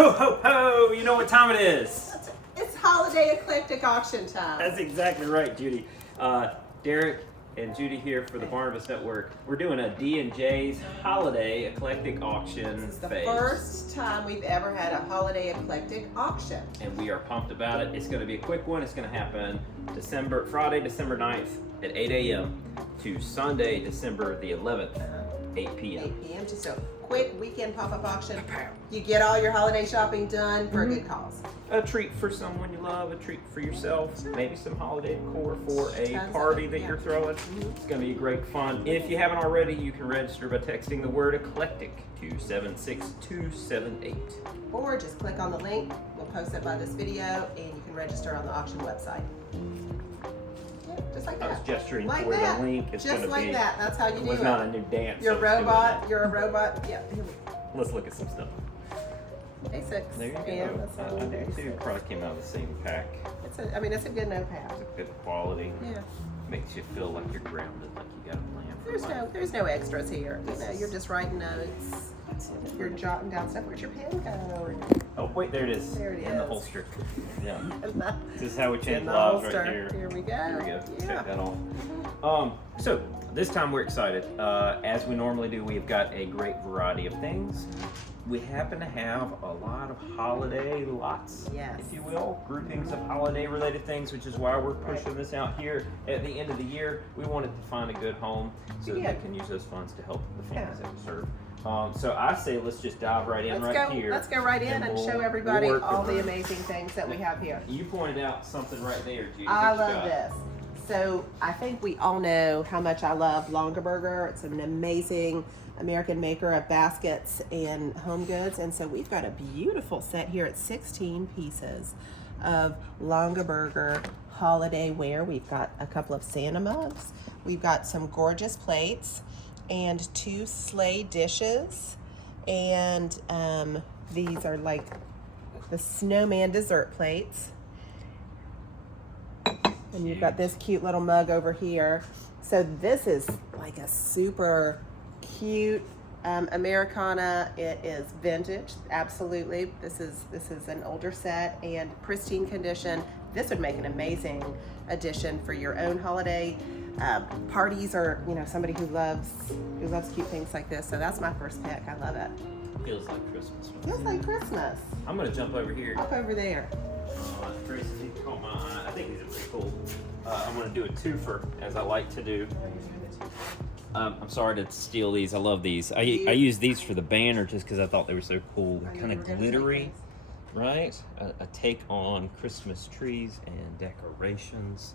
Ho, ho, ho! You know what time it is. It's holiday eclectic auction time. That's exactly right, Judy. Derek and Judy here for the Barnabas Network. We're doing a D&J's holiday eclectic auction. This is the phase. first time we've ever had a holiday eclectic auction. And we are pumped about it. It's going to be a quick one. It's going to happen Friday, December 9th at 8 a.m. to Sunday, December the 11th, 8 p.m. 8 p.m. Just a quick weekend pop-up auction. You get all your holiday shopping done for a good cause. A treat for someone you love, a treat for yourself, maybe some holiday decor for a party that you're throwing. It's going to be great fun. If you haven't already, you can register by texting the word eclectic to 76278. Or just click on the link. We'll post it by this video, and you can register on the auction website. Yeah, just like that. I was gesturing like toward that. the link. It's just gonna like be, that. That's how you do it. It's not a new dance. You're a robot. You're a robot. Yeah. Here we go. Let's look at some stuff. Basics. There you go. Yeah, that's all I do basics. too. Probably came out of the same pack. It's a good notepad. It's a good quality. Yeah. Makes you feel like you're grounded, like you got a plan for life. There's no extras here. You know, you're just writing notes. You're jotting down stuff. Where's your pen go? Oh wait, there it is. There it in the is. holster. Yeah. And the- This is how we in change the lives holster. right here. Here we go. Here we go. Yeah. Check that off. So this time we're excited. As we normally do, we've got a great variety of things. We happen to have a lot of holiday lots, Yes. if you will, groupings of holiday related things, which is why we're pushing this out here at the end of the year. We wanted to find a good home so that we can use those funds to help the families that we serve. So I say let's just dive right in here. Let's go right in and we'll show everybody work all the the room. amazing things that we have here. You pointed out something right there, Judy. I What you love got? this. So I think we all know how much I love Longaberger. It's an amazing American maker of baskets and home goods. And so we've got a beautiful set here. It's 16 pieces of Longaberger holiday wear. We've got a couple of Santa mugs. We've got some gorgeous plates and 2 sleigh dishes. And these are like the snowman dessert plates. And you've got this cute little mug over here. So this is like a super cute Americana. It is vintage, absolutely. This is an older set and pristine condition. This would make an amazing addition for your own holiday parties, or somebody who loves cute things like this. So that's my first pick. I love it. Feels like Christmas. Feels like Christmas. I'm gonna jump over here. Hop over there. Tracy, you caught my eye. I think these are pretty cool. I'm gonna do a twofer, as I like to do. I'm sorry to steal these. I love these. I use these for the banner just because I thought they were so cool. They're kind of glittery, right? A take on Christmas trees and decorations.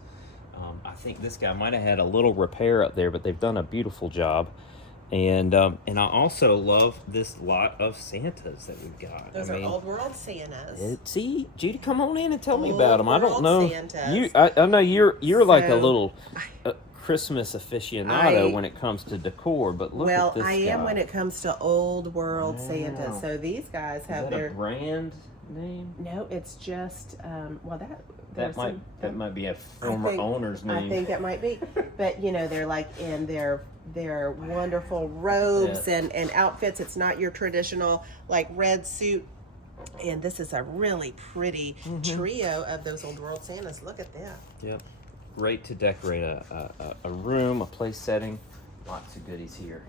I think this guy might have had a little repair up there, but they've done a beautiful job. And I also love this lot of Santas that we've got. Those are old world Santas. See, Judy, come on in and tell me about them. I don't Old know. Santas. I know you're like a So, little Christmas aficionado when it comes to decor, but look at this I am guy. when it comes to old world Wow. Santas. So these guys Is have that their a brand name? no. It's just That might be a former owner's name. I think that might be, but they're like in their wonderful robes and outfits. It's not your traditional like red suit. And this is a really pretty trio of those old world Santas. Look at that. Yep. Great to decorate a room, a place setting. Lots of goodies here.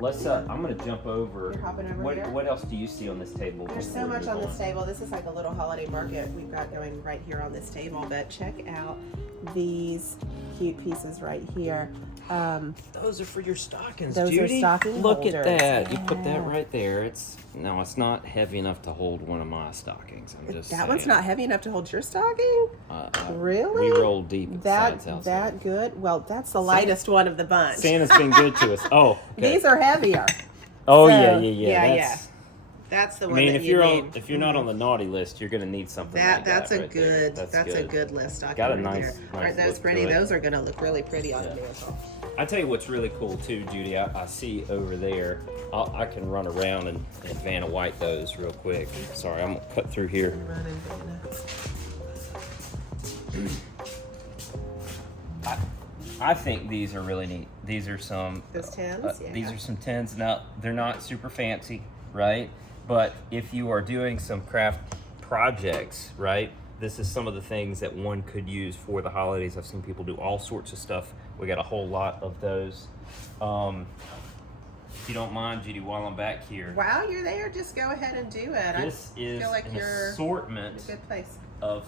Let's. I'm gonna jump over. You're hopping over here? What else do you see on this table? There's so before much we on move this table. This is like a little holiday market we've got going right here on this table. But check out these cute pieces right here. Those are for your stockings, Those are Judy. stocking Look holders. at that. You put that Yeah. right there. It's not heavy enough to hold one of my stockings. I'm just That saying. one's not heavy enough to hold your stocking? Really? We roll deep at Santa's house. That good? Well, that's the lightest one of the bunch. Santa's been good to us. Oh, okay. These are heavier. Oh, So, yeah. That's the I one mean, that if you you're need. if you're not on the naughty list, you're gonna need something like that. That's a right good. there. That's a good list stocking. Got a right nice- there. nice Aren't those look pretty? to it. Those are gonna look really pretty on Yeah. the mantle. I tell you what's really cool too, Judy. I see over there. I can run around and Vanna White those real quick. Sorry, I'm gonna cut through here. I think these are really neat. These are some Those tins? These are some tins. Now they're not super fancy, right? But if you are doing some craft projects, right, this is some of the things that one could use for the holidays. I've seen people do all sorts of stuff. We got a whole lot of those. If you don't mind, Judy, while I'm back here. While you're there, just go ahead and do it. This is feel like an you're assortment in a good place. of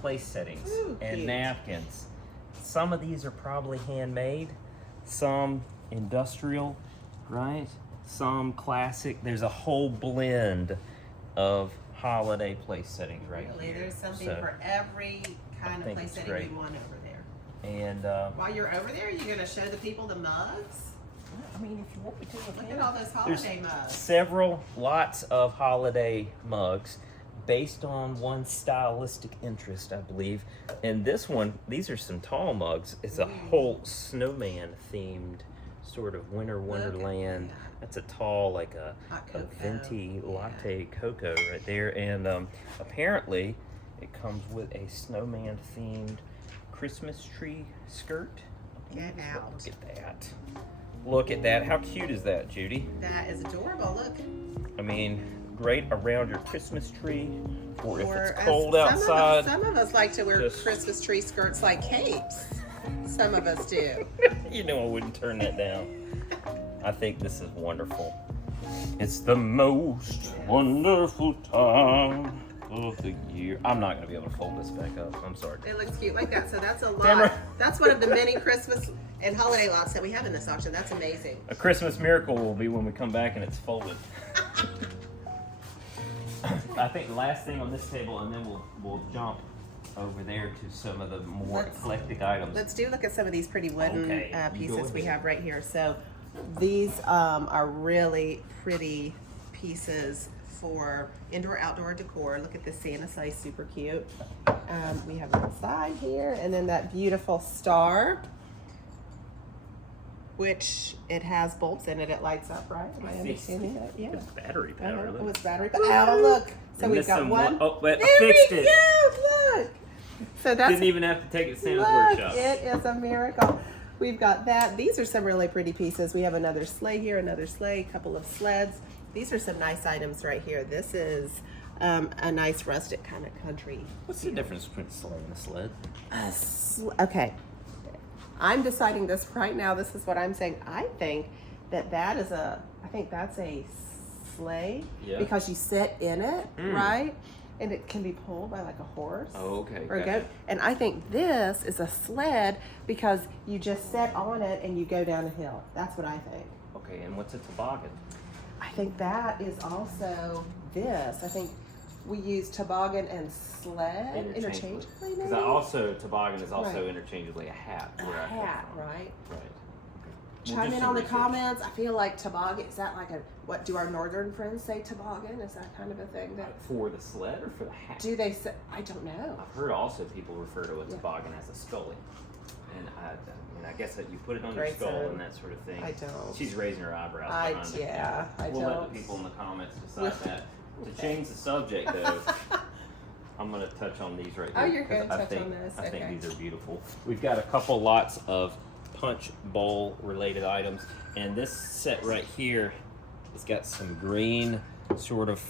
place settings and cute. napkins. Some of these are probably handmade, some industrial, right? Some classic. There's a whole blend of holiday place settings right Really, here. there's something So, for every kind of think place it's setting great. you want over there. and While you're over there, you're gonna show the people the mugs. I mean, if you want me to, Look at all those holiday mugs. lots of holiday mugs based on one stylistic interest, I believe. And this one, these are some tall mugs. It's a whole snowman themed sort of winter wonderland. that. That's a tall, like a Hot a cocoa. venti latte cocoa right there. And apparently it comes with a snowman themed Christmas tree skirt. Get out. Look at that. Look at that. How cute is that, Judy? That is adorable. Look. I mean, great around your Christmas tree, or if Or it's as cold outside. Some of us like to wear Just- Christmas tree skirts like capes. Some of us do. You know I wouldn't turn that down. I think this is wonderful. It's the most wonderful time of the year. I'm not going to be able to fold this back up. I'm sorry. It looks cute like that. So that's a lot. Camera. That's one of the many Christmas and holiday lots that we have in this auction. That's amazing. A Christmas miracle will be when we come back and it's folded. I think the last thing on this table, and then we'll jump over there to some of the more eclectic items. Let's look at some of these pretty wooden Okay, you go pieces we ahead. have right here. So these are really pretty pieces for indoor outdoor decor. Look at this Santa sleigh, super cute. We have a sign here, and then that beautiful star, which it has bulbs in it. It lights up, right? Am I understanding that? Yeah. It's battery I know. power. Oh, it's battery. Oh, look. So And we've this got some one. Oh, but There I fixed we it. go. Look. So that's Didn't even have to take it to Santa's Look, workshop. it is a miracle. We've got that. These are some really pretty pieces. We have another sleigh here, another sleigh, a couple of sleds. These are some nice items right here. This is a nice rustic kind of country. What's the difference between a sleigh and a sled? Okay, I'm deciding this right now. This is what I'm saying. I think that is I think that's a sleigh Yeah. because you sit in it, right? And it can be pulled by like a horse. Oh, okay. Or a gotcha. goat. And I think this is a sled because you just sit on it and you go down a hill. That's what I think. Okay, and what's a toboggan? I think that is also this. I think we use toboggan and sled interchangeably. Because toboggan is also Right. interchangeably a hat. A where I come hat, from. right? Right. We'll Chime do in some on the research. comments. I feel like toboggan, is that like what do our northern friends say toboggan? Is that kind of a thing that, For the sled or for the hat? do they say, I don't know. I've heard also people refer to a Yeah. toboggan as a scully. And I guess that you put it on your Great skull son. and that sort of thing. I don't. She's raising her eyebrows I behind it. don't. We'll let the people in the comments decide that. To change the subject though, I'm going to touch on these right here. Oh, you're 'cause good. I Touch think, on this. I think Okay. these are beautiful. We've got a couple lots of punch bowl related items, and this set right here has got some green sort of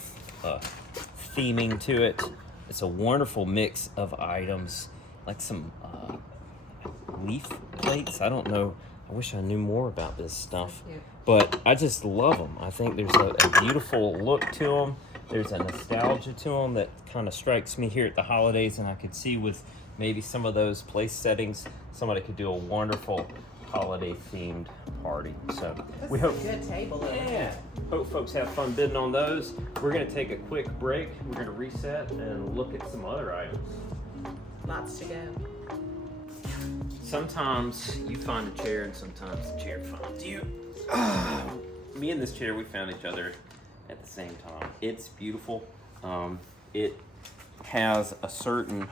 theming to it. It's a wonderful mix of items, like some leaf plates. I don't know. I wish I knew more about this stuff, Yeah. but I just love them. I think there's a beautiful look to them. There's a nostalgia to them that kind of strikes me here at the holidays, and I could see with maybe some of those place settings, somebody could do a wonderful holiday themed party. So This we is hope, a good table. Over yeah, here. hope folks have fun bidding on those. We're gonna take a quick break. We're gonna reset and look at some other items. Lots to go. Sometimes you find a chair and sometimes the chair finds you. Me and this chair, we found each other at the same time. It's beautiful. It has a certain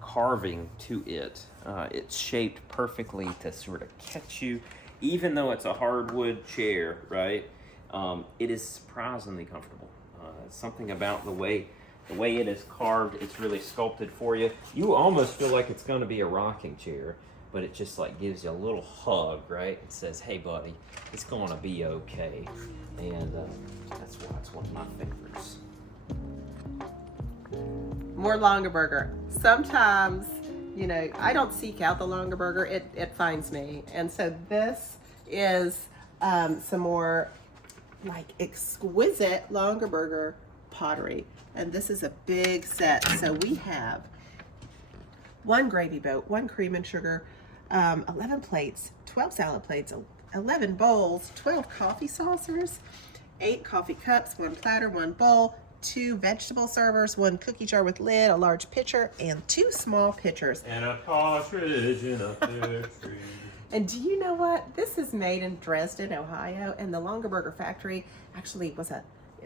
carving to it. It's shaped perfectly to sort of catch you. Even though it's a hardwood chair, right? It is surprisingly comfortable. Something about the way it is carved, it's really sculpted for you. You almost feel like it's going to be a rocking chair. but it just like gives you a little hug, right? It says, hey buddy, it's gonna be okay. And that's why it's one of my favorites. More Longaberger. Sometimes, you know, I don't seek out the Longaberger, it finds me. And so this is some more like exquisite Longaberger pottery. And this is a big set. So we have 1 gravy boat, 1 cream and sugar, 11 plates, 12 salad plates, 11 bowls, 12 coffee saucers, 8 coffee cups, 1 platter, 1 bowl, 2 vegetable servers, 1 cookie jar with lid, a large pitcher, and 2 small pitchers. And a partridge in a pear tree. And do you know what? This is made in Dresden, Ohio, and the Longaberger factory actually was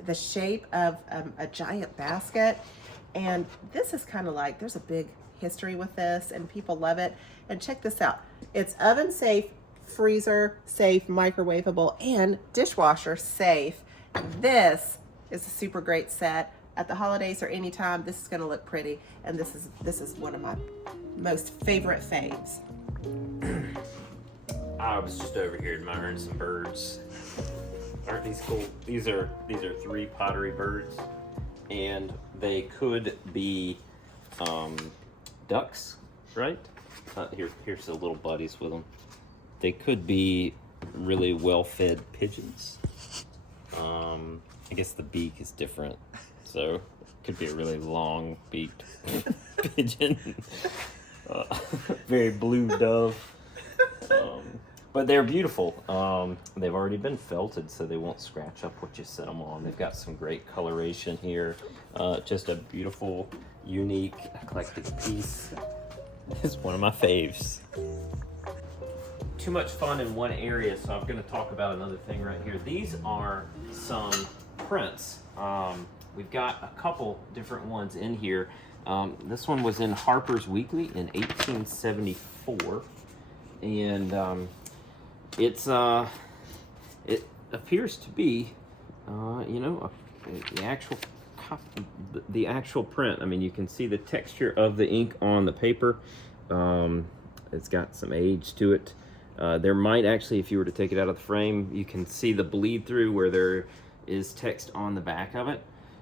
the shape of a giant basket. And this is kind of like, there's a big history with this, and people love it. And check this out. It's oven safe, freezer safe, microwavable, and dishwasher safe. This is a super great set. At the holidays or anytime, this is gonna look pretty. And this is one of my most favorite faves. I was just over here admiring some birds. Aren't these cool? These are 3 pottery birds, and they could be ducks, right? Here's the little buddies with them. They could be really well-fed pigeons. I guess the beak is different, so it could be a really long-beaked pigeon. Very blue dove. But they're beautiful. They've already been felted, so they won't scratch up what you set them on. They've got some great coloration here. Just a beautiful, unique, eclectic piece. It's one of my faves. Too much fun in one area, so I'm going to talk about another thing right here. These are some prints. We've got a couple different ones in here. This one was in Harper's Weekly in 1874, and it appears to be, you know, the actual print. I mean, you can see the texture of the ink on the paper. It's got some age to it. There might actually, if you were to take it out of the frame, you can see the bleed through where there is text on the back of it.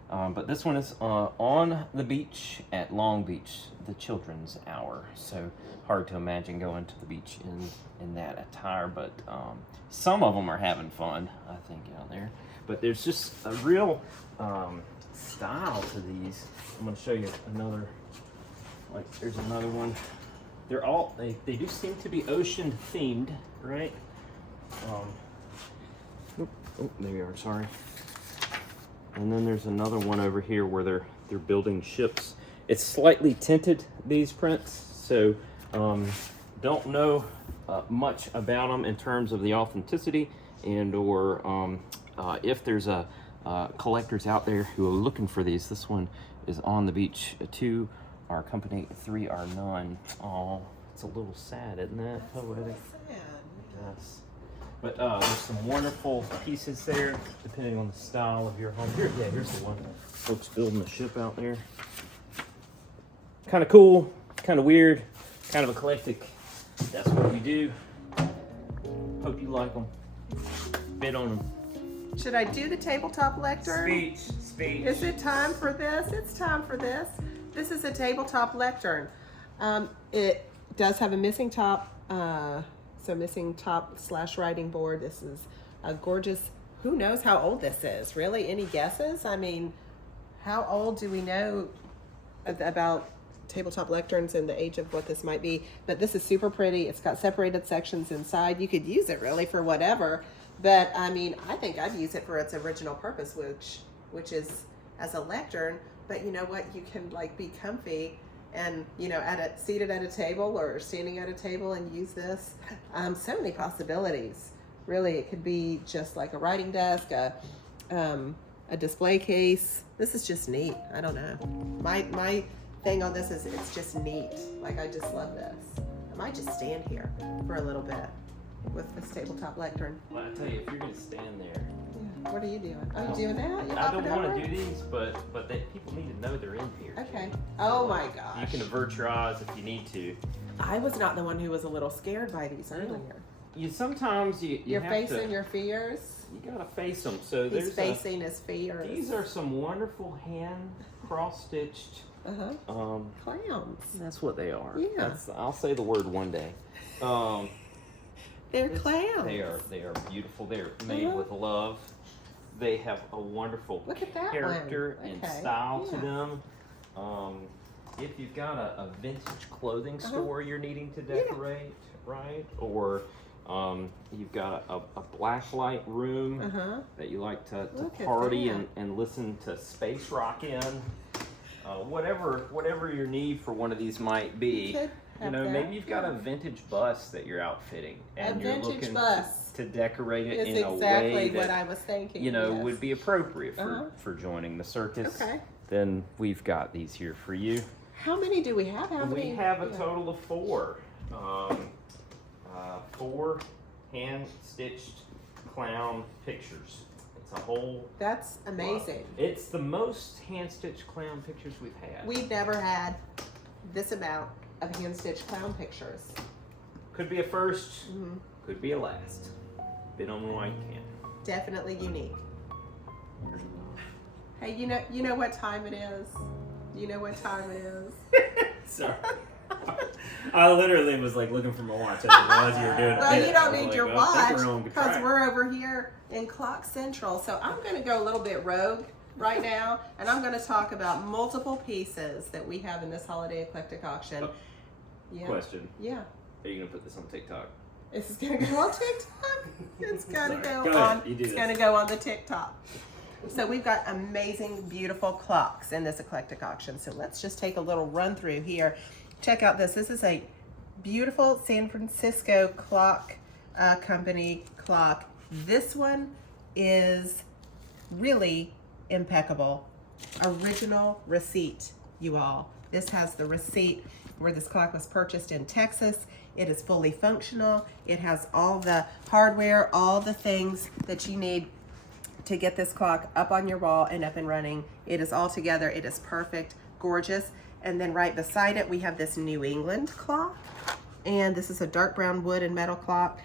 But this one is on the beach at Long Beach, the children's hour. So hard to imagine going to the beach in that attire, but some of them are having fun, I think, out there. But there's just a real style to these. I'm going to show you another. Like, there's another one. They're all, they do seem to be ocean themed, right? Oh, there you are, sorry. And then there's another one over here where they're building ships. It's slightly tinted, these prints, so don't know much about them in terms of the authenticity, and or if there's collectors out there who are looking for these. This one is on the beach. 2 are company, 3 are none. Oh, it's a little sad, isn't that? Poetic. Sad. Yes. But there's some wonderful pieces there, depending on the style of your home. Here's the one. Folks building a ship out there. Kind of cool, kind of weird, kind of eclectic. That's what we do. Hope you like them. Bid on them. Should I do the tabletop lectern? Speech. Is it time for this? It's time for this. This is a tabletop lectern. It does have a missing top, so missing top / writing board. This is a gorgeous, who knows how old this is? Really, any guesses? I mean, how old do we know about tabletop lecterns and the age of what this might be? But this is super pretty. It's got separated sections inside. You could use it really for whatever, but I mean, I think I'd use it for its original purpose, which is as a lectern. But you know what? You can like be comfy and, you know, seated at a table or standing at a table and use this. So many possibilities. Really, it could be just like a writing desk, a display case. This is just neat. I don't know. My thing on this is it's just neat. Like, I just love this. I might just stand here for a little bit with this tabletop lectern. Well, I tell you, if you're gonna stand there, Yeah. What are you doing? Oh, you doing that? You I don't hopping want over? to do these, but people need to know they're in here. Okay. Oh my gosh. You can avert your eyes if you need to. I was not the one who was a little scared by these earlier. You're You're facing your fears. You gotta face them. So He's facing his fears. These are some wonderful hand cross-stitched. Clowns. That's what they are. Yeah. I'll say the word one day. They're clowns. They are beautiful. They're made with love. They have a wonderful Look at that character one. and Okay. style to Yeah. them. If you've got a vintage clothing store you're needing to decorate, right? Or you've got a black light room that you like to Look at party that. and listen to space rock in. Whatever your need for one of these might be. You know, maybe you've got a vintage bus that you're outfitting and you're looking to decorate it in a way that what I was thinking. you know would be appropriate for joining the circus. Okay. Then we've got these here for you. How many do we have? We have a total of 4. 4 hand-stitched clown pictures. It's a whole. That's amazing. It's the most hand-stitched clown pictures we've had. We've never had this amount of hand-stitched clown pictures. Could be a first, could be a last. Been on the white can. Definitely unique. Hey, you know what time it is? You know what time it is? Sorry. I literally was like looking for my watch. I didn't realize you were doing it. Well, you don't need like, your well, I think watch we're on good because track. we're over here in Clock Central. So I'm going to go a little bit rogue right now, and I'm going to talk about multiple pieces that we have in this holiday eclectic auction. Yeah. Question. Yeah. Are you gonna put this on TikTok? This is gonna go on TikTok. It's gonna Sorry. go on. You do It's this. gonna go on the TikTok. So we've got amazing, beautiful clocks in this eclectic auction. So let's just take a little run through here. Check out this. This is a beautiful San Francisco clock company clock. This one is really impeccable. Original receipt, you all. This has the receipt where this clock was purchased in Texas. It is fully functional. It has all the hardware, all the things that you need to get this clock up on your wall and up and running. It is all together. It is perfect, gorgeous. And then right beside it, we have this New England clock. And this is a dark brown wood and metal clock.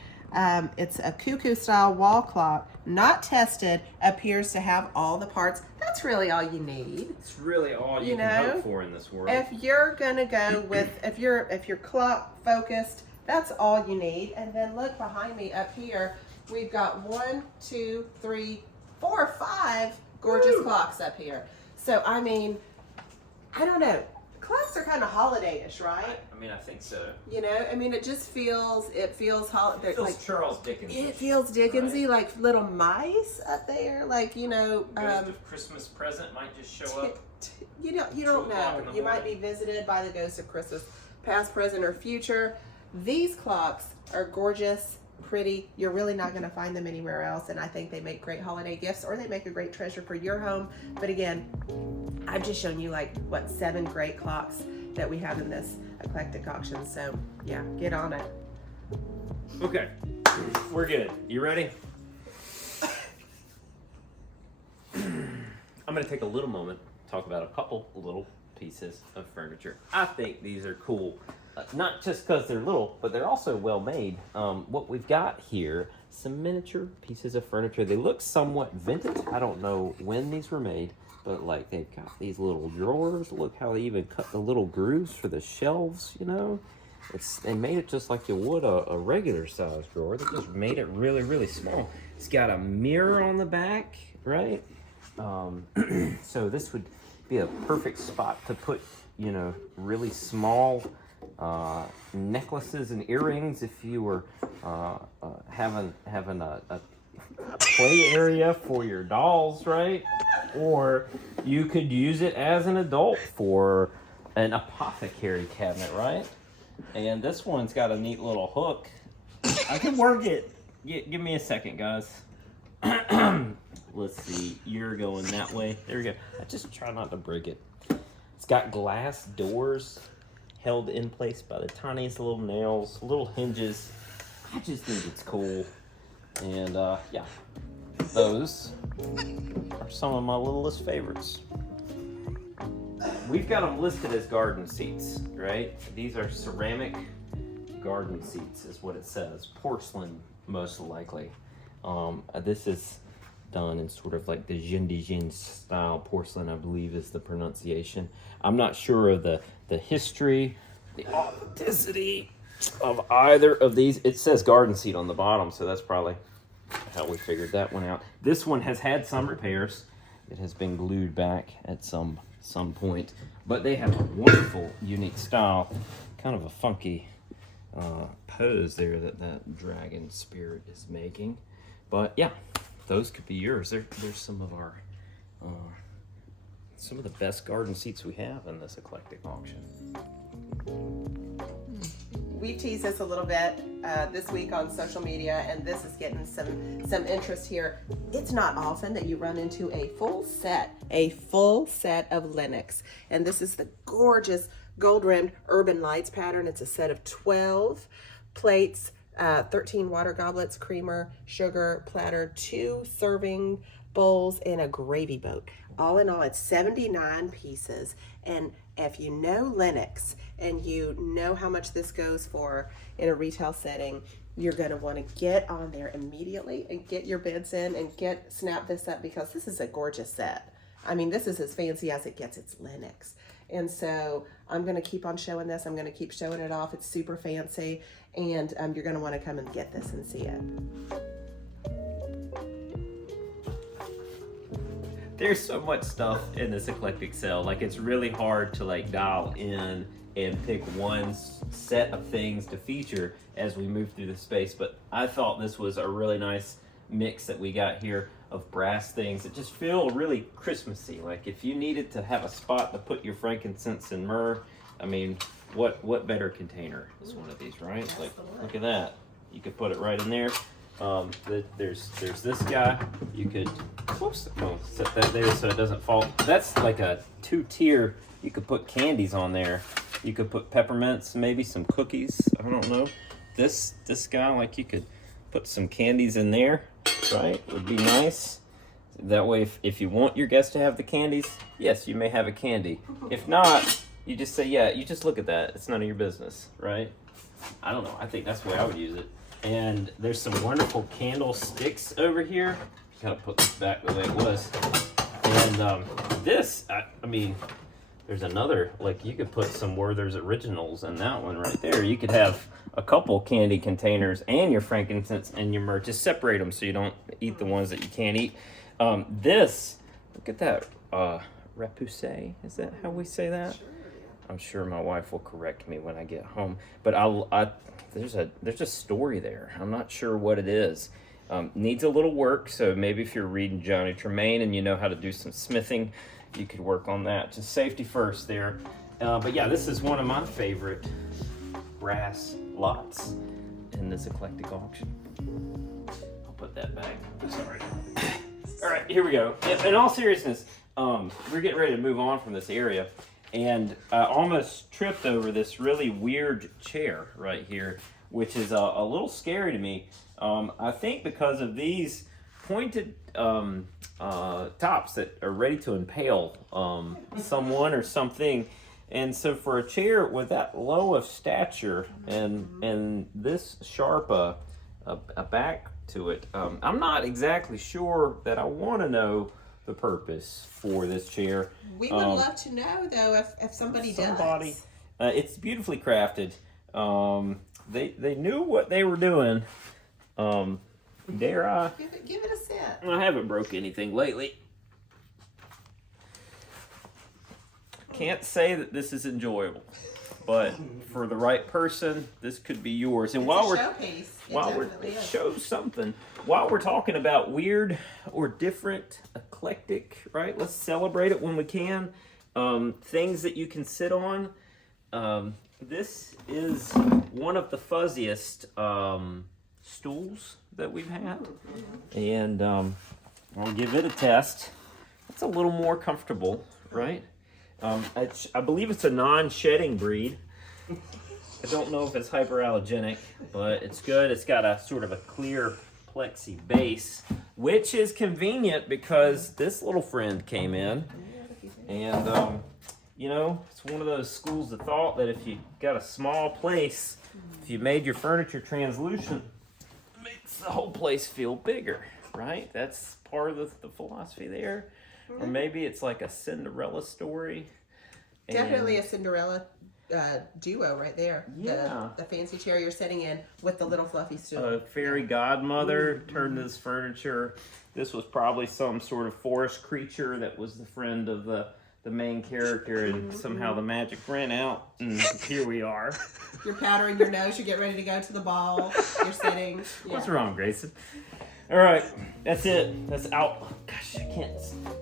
It's a cuckoo style wall clock, not tested, appears to have all the parts. That's really all you need. It's really all you You can know, hope for in this world. If you're gonna go with, if you're clock focused, that's all you need. And then look behind me up here, we've got 1, 2, 3, 4, 5 gorgeous clocks up here. So I mean, I don't know. Clocks are kind of holiday-ish, right? I mean, I think so. You know, I mean, it feels It feels like Charles Dickens. it feels Dickensy, like little mice up there, like Ghost of Christmas Present might just show up. You don't 2 know. o'clock in the You might be morning. visited by the ghost of Christmas, past, present, or future. These clocks are gorgeous, pretty. You're really not going to find them anywhere else, and I think they make great holiday gifts, or they make a great treasure for your home. But again, I've just shown you 7 great clocks that we have in this eclectic auction. So yeah, get on it. Okay, we're good. You ready? I'm going to take a little moment to talk about a couple little pieces of furniture. I think these are cool. Not just because they're little, but they're also well made. What we've got here, some miniature pieces of furniture. They look somewhat vintage. I don't know when these were made, but they've got these little drawers. Look how they even cut the little grooves for the shelves, you know? They made it just like you would a regular size drawer. They just made it really, really small. It's got a mirror on the back, right? So this would be a perfect spot to put, really small necklaces and earrings if you were having a play area for your dolls, right? Or you could use it as an adult for an apothecary cabinet, right? And this one's got a neat little hook. I can work it. Give me a second, guys. Let's see. You're going that way. There we go. I just try not to break it. It's got glass doors held in place by the tiniest little nails, little hinges. I just think it's cool. And yeah. those are some of my littlest favorites. We've got them listed as garden seats, right? These are ceramic garden seats is what it says. Porcelain, most likely. This is done in sort of like the Jindigin style porcelain, I believe is the pronunciation. I'm not sure of the history, the authenticity of either of these. It says garden seat on the bottom, so that's probably how we figured that one out. This one has had some repairs. It has been glued back at some point, but they have a wonderful, unique style, kind of a funky pose there that dragon spirit is making. But yeah, those could be yours. There's some of our some of the best garden seats we have in this eclectic auction. We teased this a little bit this week on social media, and this is getting some interest here. It's not often that you run into a full set of Linux, and this is the gorgeous gold-rimmed Urban Lights pattern. It's a set of 12 plates, 13 water goblets, creamer, sugar platter, 2 serving bowls, and a gravy boat. All in all, it's 79 pieces. And if you know Linux and you know how much this goes for in a retail setting, you're going to want to get on there immediately and get your bids in and snap this up, because this is a gorgeous set. I mean, this is as fancy as it gets. It's Linux. And so I'm going to keep on showing this. I'm going to keep showing it off. It's super fancy, and you're going to want to come and get this and see it. There's so much stuff in this eclectic sale. Like, it's really hard to like dial in and pick one set of things to feature as we move through the space. But I thought this was a really nice mix that we got here of brass things that just feel really Christmassy. Like, if you needed to have a spot to put your frankincense and myrrh, I mean, what better container is one of these, right? Like, look at that. You could put it right in there. There's this guy. You could set that there so it doesn't fall. That's like a 2-tier. You could put candies on there. You could put peppermints, maybe some cookies. I don't know. This guy, like, you could put some candies in there, right? Would be nice. That way, if you want your guests to have the candies, yes, you may have a candy. If not, you just say, yeah, you just look at that. It's none of your business, right? I don't know. I think that's the way I would use it. And there's some wonderful candlesticks over here. Gotta put this back the way it was. And this, I mean, there's another, like, you could put some Werther's Originals in that one right there. You could have a couple candy containers and your frankincense and your myrrh. Just separate them so you don't eat the ones that you can't eat. This, look at that, repoussé. Is that how we say that? Sure, yeah. I'm sure my wife will correct me when I get home. But there's a story there. I'm not sure what it is. Needs a little work, so maybe if you're reading Johnny Tremaine and you know how to do some smithing, you could work on that. Just safety first there. But yeah, this is one of my favorite brass lots in this eclectic auction. I'll put that back. Sorry. All right, here we go. In all seriousness, we're getting ready to move on from this area. And I almost tripped over this really weird chair right here, which is a little scary to me. I think because of these pointed tops that are ready to impale someone or something. And so for a chair with that low of stature and this sharp a back to it, I'm not exactly sure that I want to know the purpose for this chair. We would love to know, though, if somebody does. It's beautifully crafted. They knew what they were doing. Dare I? Give it a set. I haven't broke anything lately. Can't say that this is enjoyable, but for the right person, this could be yours. And it shows something. While we're talking about weird or different, eclectic, right? Let's celebrate it when we can. Things that you can sit on. This is one of the fuzziest stools that we've had, and I'll give it a test. It's a little more comfortable, right? I believe it's a non-shedding breed. I don't know if it's hyperallergenic, but it's good. It's got a sort of a clear plexi base, which is convenient because this little friend came in, and you know, it's one of those schools of thought that if you got a small place, if you made your furniture translucent, it makes the whole place feel bigger, right? That's part of the philosophy there. Or maybe it's like a Cinderella story. Definitely a Cinderella duo right there. Yeah. The fancy chair you're sitting in with the little fluffy stool. A fairy godmother turned this furniture. This was probably some sort of forest creature that was the friend of the main character, and somehow the magic ran out, and here we are. You're powdering your nose, you get ready to go to the ball, you're sitting. Yeah. What's wrong, Grayson? All right, that's it. That's out. Gosh, I can't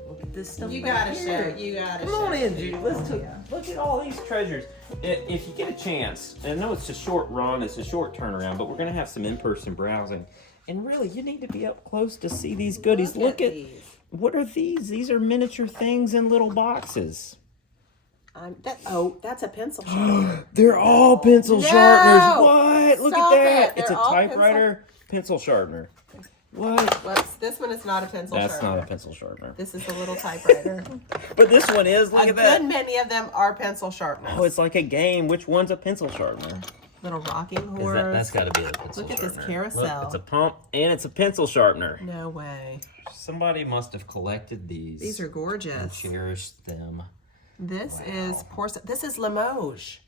look at this stuff. You back gotta here. show. You gotta Come show. on in, Judy. Let's look at all these treasures. If you get a chance, and I know it's a short run, it's a short turnaround, but we're gonna have some in-person browsing, and really, you need to be up close to see these goodies. Look at these. What are these? These are miniature things in little boxes. That's a pencil sharpener. They're all pencil sharpeners. What? Look Stop at that. it. It's a They're all typewriter pencil sharpener. What? Whoops, this one is not a pencil That's sharpener. not a pencil sharpener. This is a little typewriter. But this one is. Look A at that. good many of them are pencil sharpeners. Oh, it's like a game. Which one's a pencil sharpener? Little rocking Is horse. that's got to be a pencil Look at sharpener. this carousel. Look, it's a pump and it's a pencil sharpener. No way. Somebody must have collected these. These are gorgeous. And cherished them. This is porcelain. This is Limoges.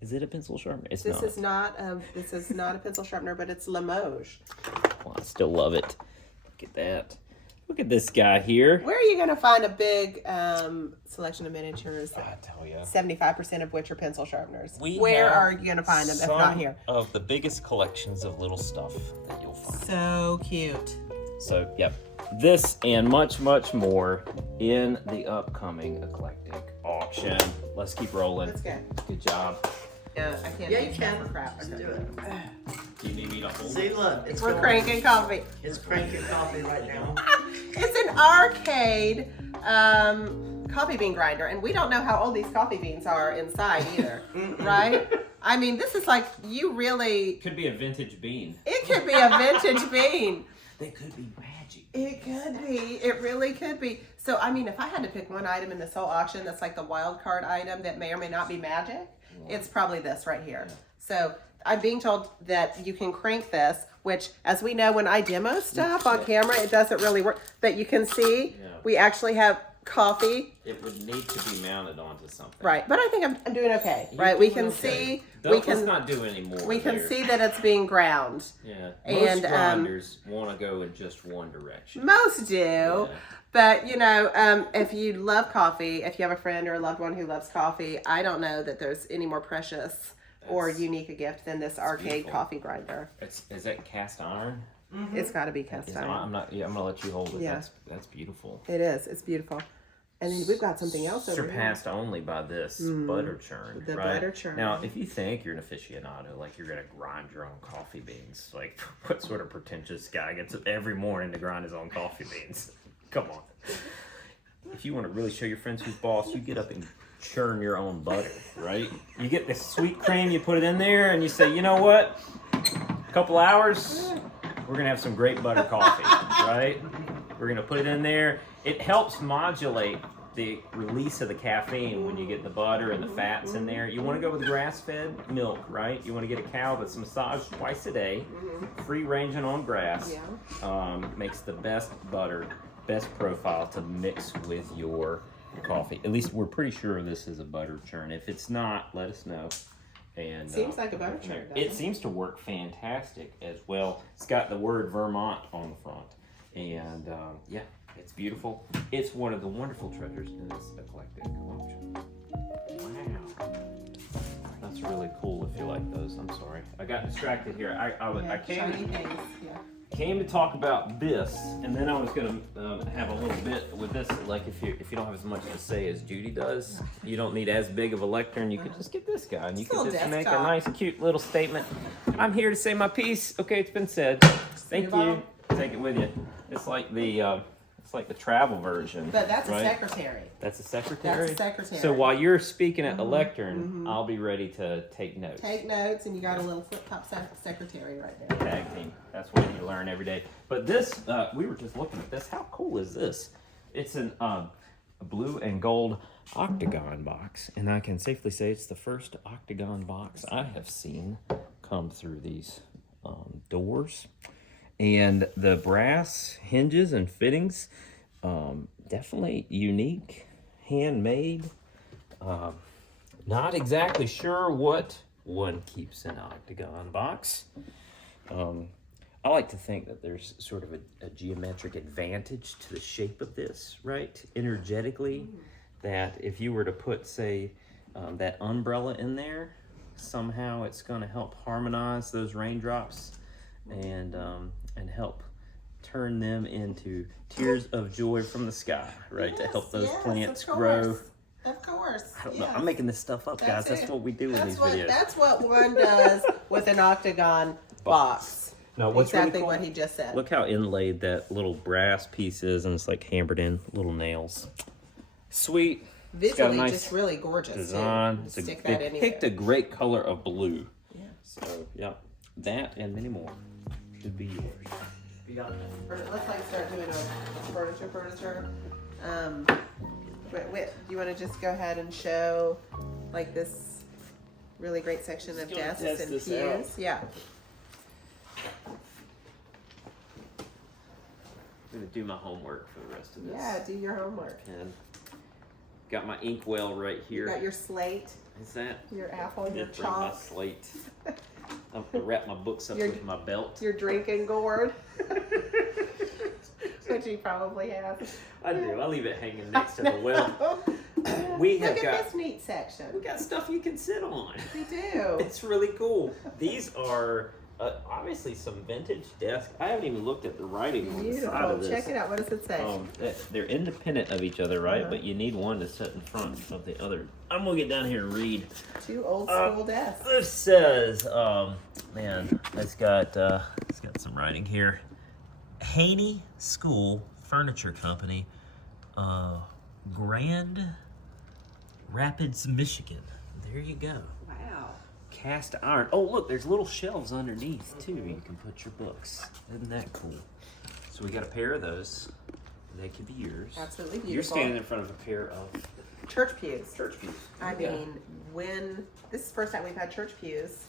Is it a pencil sharpener? It's This not. is not a. This is not a pencil sharpener, but it's Limoges. Well, I still love it. Look at that. Look at this guy here. Where are you going to find a big selection of miniatures? I tell you. 75% of which are pencil sharpeners. We Where have are you going to find them if not here? Of the biggest collections of little stuff that you'll find. So cute. So, yep. This and much, much more in the upcoming Eclectic auction. Let's keep rolling. Let's go. Good job. Yeah, I can't. Yeah, do you can. for crap. Let's do it. Do you need me to hold See, look, it's We're going. cranking coffee. It's cranking coffee right now. It's an arcade coffee bean grinder, and we don't know how old these coffee beans are inside either, right? I mean, this is like you really. Could be a vintage bean. It could be a vintage bean. They could be magic. It could be. It really could be. So, I mean, if I had to pick one item in this whole auction that's like the wild card item that may or may not be magic, it's probably this right here. So, I'm being told that you can crank this, which, as we know, when I demo stuff on camera, it doesn't really work. But you can see we actually have coffee. It would need to be mounted onto something. Right. But I think I'm doing okay, You're right? We doing can okay. see. Let's not do any more. We can there. see that it's being ground. Yeah. And, Most grinders want to go in just one direction. Most do. Yeah. But, you know, if you love coffee, if you have a friend or a loved one who loves coffee, I don't know that there's any more precious or unique a gift than this arcade beautiful. coffee grinder. Is that cast iron? It's got to be cast Is- iron. I'm not. Yeah, I'm gonna let you hold it. Yeah. That's beautiful. It is. It's beautiful. And then we've got something else over here. Surpassed only by this butter churn. The right? butter churn. Now, if you think you're an aficionado, like you're gonna grind your own coffee beans, like what sort of pretentious guy gets up every morning to grind his own coffee beans? Come on. If you want to really show your friends who's boss, you get up and churn your own butter, right? You get this sweet cream, you put it in there, and you say, you know what? A couple hours, we're gonna have some great butter coffee, right? We're gonna put it in there. It helps modulate the release of the caffeine when you get the butter and the fats in there. You want to go with grass-fed milk, right? You want to get a cow that's massaged twice a day, free ranging on grass. Yeah. Makes the best butter, best profile to mix with your coffee. At least we're pretty sure this is a butter churn. If it's not, let us know. And Seems like a butter churn, doesn't It it? seems to work fantastic as well. It's got the word Vermont on the front, and yeah, it's beautiful. It's one of the wonderful treasures in this eclectic auction. Wow, that's really cool. If you like those, I'm sorry, I got distracted here. I Shiny came. things. Yeah. Came to talk about this, and then I was gonna have a little bit with this. Like if you don't have as much to say as Judy does, you don't need as big of a lectern. You could just get this guy, and you Just a could just little make a desktop. nice, cute little statement. I'm here to say my piece. Okay, it's been said. Thank your you. Take it with you. It's like the It's like the travel version. But that's right? a secretary. That's a secretary? That's a secretary. So while you're speaking at the lectern, I'll be ready to take notes. Take notes, and you got a little flip-top secretary right there. Tag team. That's what you learn every day. But this, we were just looking at this. How cool is this? It's an a blue and gold octagon box, and I can safely say it's the first octagon box I have seen come through these doors. And the brass hinges and fittings, definitely unique, handmade. Not exactly sure what one keeps in an octagon box. I like to think that there's sort of a geometric advantage to the shape of this, right? Energetically, that if you were to put, say, that umbrella in there, somehow it's going to help harmonize those raindrops and help turn them into tears of joy from the sky, right? Yes, to help those yes, plants of grow. course. Of course. I don't know. yes. I'm making this stuff up, guys. That's it. what we do in these videos. That's what one does with an octagon box. Now, what's exactly really cool, what he just said. look how inlaid that little brass piece is, and it's like hammered in little nails. Sweet. It's got a Visually, nice just really gorgeous. design. Too. It's Stick they that anywhere. picked a great color of blue. Yeah. So, yeah, that and many more should be yours. Beyond that. Or let's like start doing a furniture. Do you want to just go ahead and show like this really great section of Just gonna desks test and this pews? out. Yeah. I'm gonna do my homework for the rest of this. Yeah, do your homework. And got my inkwell right You here. got your slate, Is that? your apple, your Did bring my chalk, slate. I'm gonna wrap my books up Your- with my belt. your drinking gourd, which you probably have. I do. I leave it hanging next to the well. We have Look got at this neat section. we got stuff you can sit on. We do. It's really cool. These are obviously some vintage desks. I haven't even looked at the writing on the side Beautiful. of this. Check it out. What does it say? They're independent of each other, right? Uh-huh. But you need one to sit in front of the other. I'm gonna get down here and read. Two old school desks. This says, man, it's got some writing here. Haney School Furniture Company, Grand Rapids, Michigan. There you go. Wow. Cast iron. Oh, look, there's little shelves underneath too. You can put your books. Isn't that cool? So we got a pair of those. They could be yours. Absolutely beautiful. You're standing in front of a pair of Church pews. church pews. I Yeah. mean, when this is the first time we've had church pews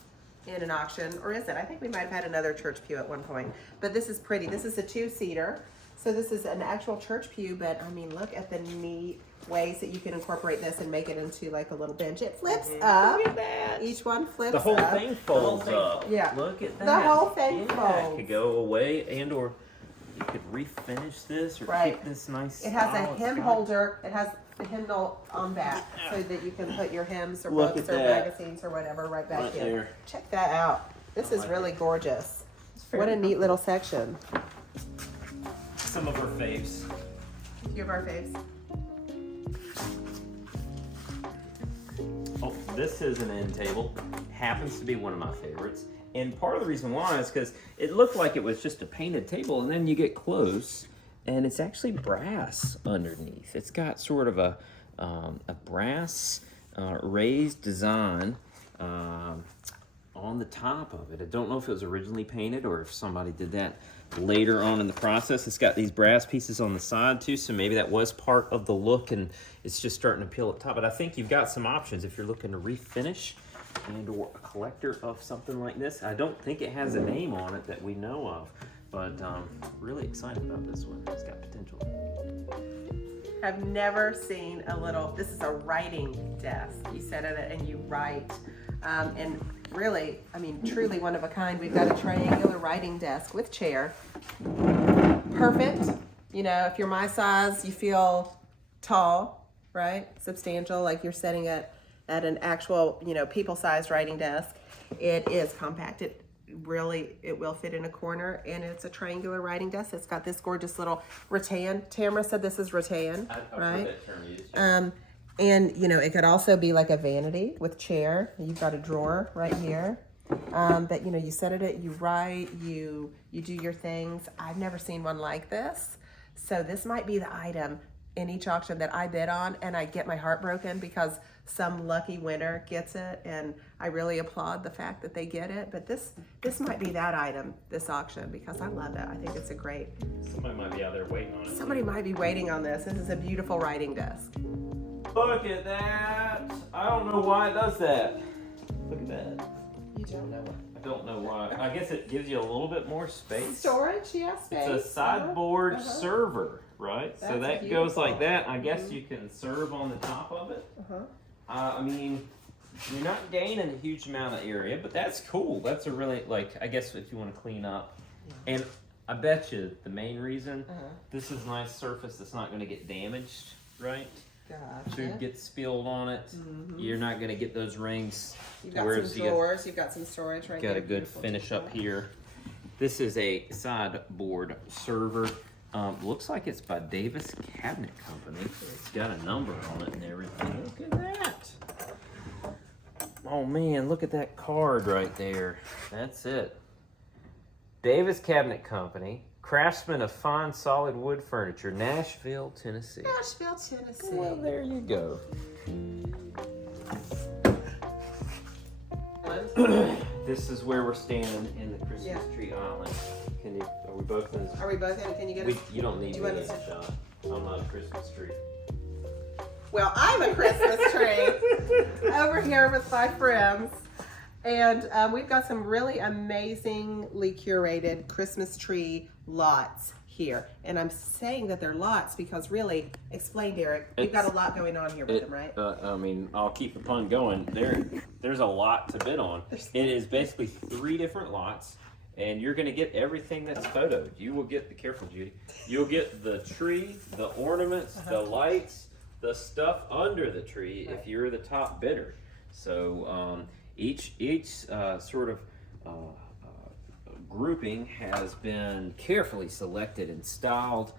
in an auction, or is it? I think we might have had another church pew at one point. But this is pretty. This is a 2-seater. So this is an actual church pew, but I mean, look at the neat ways that you can incorporate this and make it into like a little bench. It flips up. Look at that. Each one flips The whole up. thing folds thing up. Yeah. Look at that. The whole thing It folds. could go away, and or you could refinish this or Right. keep this nice. It has a style. It's hem got- holder. It has the hymnal on back so that you can put your hymns or Look books at or that. magazines or whatever right back Right in. there. Check that out. This I is like really it. gorgeous. What a neat little section. Some of our faves. A few of our faves. Oh, this is an end table. Happens to be one of my favorites. And part of the reason why is because it looked like it was just a painted table, and then you get close, and it's actually brass underneath. It's got sort of a brass raised design on the top of it. I don't know if it was originally painted or if somebody did that later on in the process. It's got these brass pieces on the side too, so maybe that was part of the look and it's just starting to peel up top. But I think you've got some options if you're looking to refinish and or a collector of something like this. I don't think it has a name on it that we know of, but really excited about this one. It's got potential. I've never seen a little, this is a writing desk. You sit at it and you write. And really, I mean, truly one of a kind. We've got a triangular writing desk with chair. Perfect. You know, if you're my size, you feel tall, right? Substantial, like you're sitting at an actual, you know, people-sized writing desk. It is compact. It will fit in a corner, and it's a triangular writing desk. It's got this gorgeous little rattan. Tamara said this is rattan, I've right? heard that term used. And you know, it could also be like a vanity with chair. You've got a drawer right here. But you know, you set it, you write, you do your things. I've never seen one like this. So this might be the item in each auction that I bid on, and I get my heart broken because some lucky winner gets it, and I really applaud the fact that they get it. But this might be that item this auction because I love it. I think it's a great. Somebody might be out there waiting on it. Somebody might be waiting on this. This is a beautiful writing desk. Look at that! I don't know why it does that. Look at that. You don't know what. I don't know why. I guess it gives you a little bit more space. Storage, yeah, space. It's a sideboard Uh-huh. server, right? So That's that beautiful. goes like that. I guess you can serve on the top of it. Uh-huh. I mean, you're not gaining a huge amount of area, but that's cool. That's a really, like, I guess if you want to clean up. Yeah. And I bet you the main reason, Uh-huh. this is a nice surface that's not going to get damaged, right? Gotcha. Food gets spilled on it. Mhm. You're not going to get those rings. You've got whereas some you got- drawers. You've got some storage right there. Got a good Beautiful finish up detail. here. This is a sideboard server. Looks like it's by Davis Cabinet Company. It's got a number on it and everything. Look at that. Oh man, look at that card right there. That's it. Davis Cabinet Company, craftsman of fine solid wood furniture, Nashville, Tennessee. Nashville, Tennessee. Well, there you go. This is where we're standing in the Christmas Yeah. tree island. Are we both in? Are we both in? Can you get us? You don't need Do you me want in us the shot. I'm not a Christmas tree. Well, I'm a Christmas tree over here with my friends. And we've got some really amazingly curated Christmas tree lots here. And I'm saying that they're lots because really, explain, Derek, we've got a lot going on here with them, right? I mean, I'll keep the pun going. There's a lot to bid on. It is basically 3 different lots, and you're going to get everything that's photoed. You will get, careful, Judy. You'll get the tree, the ornaments, the lights, the stuff under the tree if you're the top bidder. So each sort of grouping has been carefully selected and styled,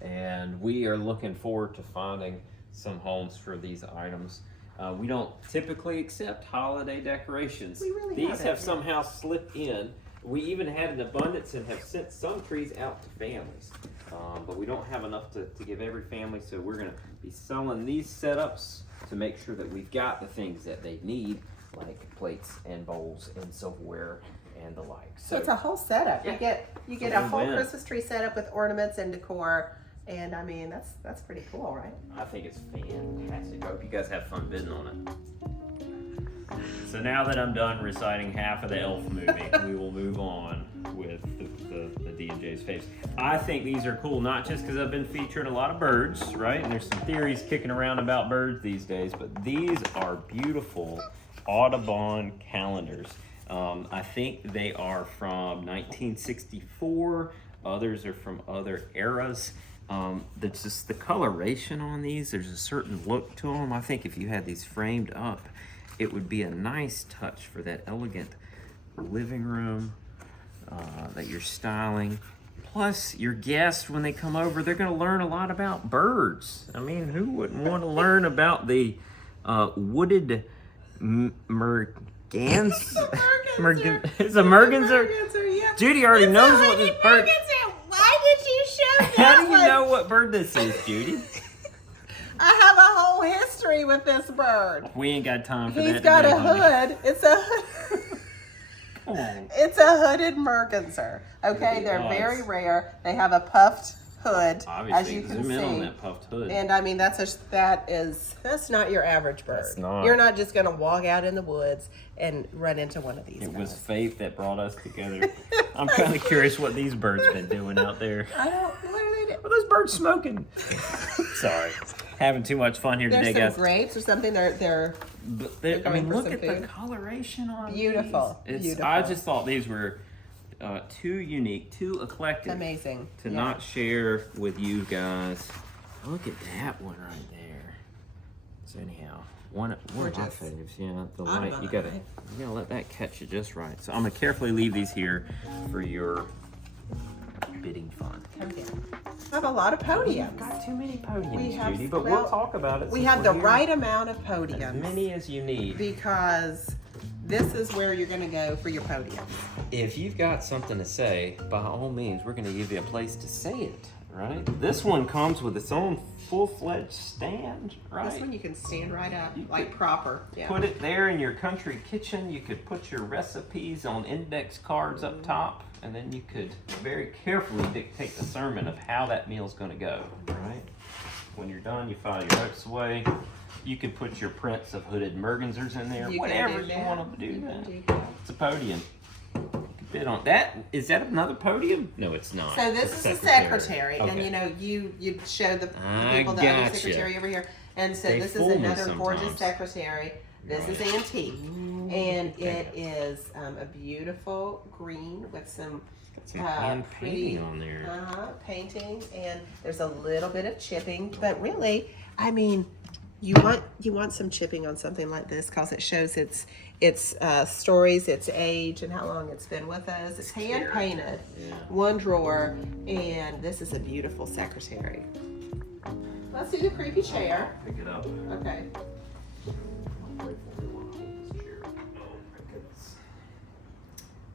and we are looking forward to finding some homes for these items. We don't typically accept holiday decorations. We really These haven't, have yeah. somehow slipped in. We even had an abundance and have sent some trees out to families, but we don't have enough to give every family, so we're going to be selling these setups to make sure that we've got the things that they need, like plates and bowls and silverware and the like. So it's a whole setup. Yeah. You get So a whole win-win. Christmas tree setup with ornaments and decor. And I mean, that's pretty cool, right? I think it's fantastic. I hope you guys have fun bidding on it. So now that I'm done reciting half of the Elf movie, we will move on with the D&J's Faves. I think these are cool, not just because I've been featuring a lot of birds, right? And there's some theories kicking around about birds these days, but these are beautiful Audubon calendars. I think they are from 1964. Others are from other eras. There's just the coloration on these. There's a certain look to them. I think if you had these framed up, it would be a nice touch for that elegant living room that you're styling. Plus, your guests, when they come over, they're going to learn a lot about birds. I mean, who wouldn't want to learn about the wooded mergans? It's a merganser. Yeah. Judy already knows what this bird. Why did you show that How do you one? know what bird this is, Judy? I have a whole history with this bird. We ain't got time for that. He's got today, a honey. hood. It's a hood. Come on. It's a hooded merganser. Okay, the they're odds. very rare. They have a puffed hood, Obviously, as you can zoom in on see. that puffed hood. And I mean, that's not your average bird. That's not. You're not just gonna walk out in the woods and run into one of these. It was guys. faith that brought us together. I'm kind of curious what these birds been doing out there. I don't. What are they Are those birds smoking? Sorry, having too much fun here There's today, some guys. grapes or something. They're But they're I mean, going for look some at the food. coloration on Beautiful, these. beautiful. I just thought these were too unique, too eclectic. amazing. To Yeah. not share with you guys. Look at that one right there. So anyhow, one of my Gorgeous. faves. Yeah, the I'm light. not You a gotta fan. let that catch you just right. So I'm gonna carefully leave these here for your bidding fun. Come down. I have a lot of podiums. Got too many podiums, We have- Judy, but well, we'll talk about it. We since have we're the here. right amount of As podiums many as you need. because this is where you're gonna go for your podium. If you've got something to say, by all means, we're going to give you a place to say it, Right? This one comes with its own full-fledged stand, right? This one you can stand right up, You like could proper. Yeah. Put it there in your country kitchen. You could put your recipes on index cards up top, and then you could very carefully dictate the sermon of how that meal's going to go, right? When you're done, you file your notes away. You could put your prints of hooded mergansers in there, You can whatever do you that. want to do. You can That. do that. It's a podium. Bit on that. Is that another podium? No, it's not. So this It's is the secretary, and Okay. you know you show the I people the other gotcha. secretary over here, and so They this is fool me another gorgeous sometimes. secretary. This is antique, and it is a beautiful green with some Some hand pretty painting on there. painting, and there's a little bit of chipping, but really, I mean, you want some chipping on something like this because it shows its stories, its age, and how long it's been with us. It's hand painted, Yeah. one drawer, and this is a beautiful secretary. Let's see the creepy chair. Pick it up. Okay.